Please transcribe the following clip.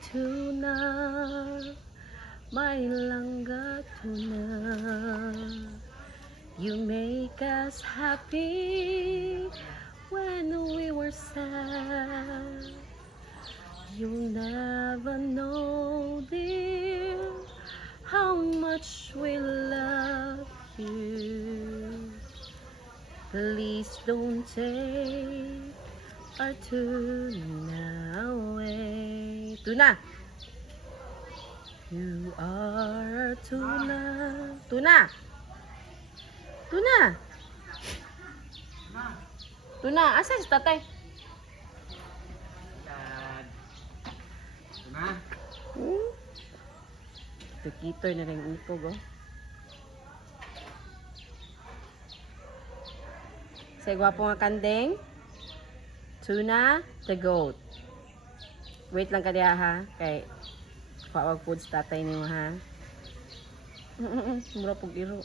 tuna, may langga tuna. You make us happy when we were sad. You'll never know, dear, how much we love you. Please don't take our tuna away. Tuna! You are our tuna. Tuna! Tuna! Tuna! Asan si tatay? Tuna? Tukitoy na rin upog, oh. Say, gwapo nga kandeng. Tuna the goat. Wait lang ka diha, ha? Kay pawag food sa tatay niyo, ha? Mura pog iro.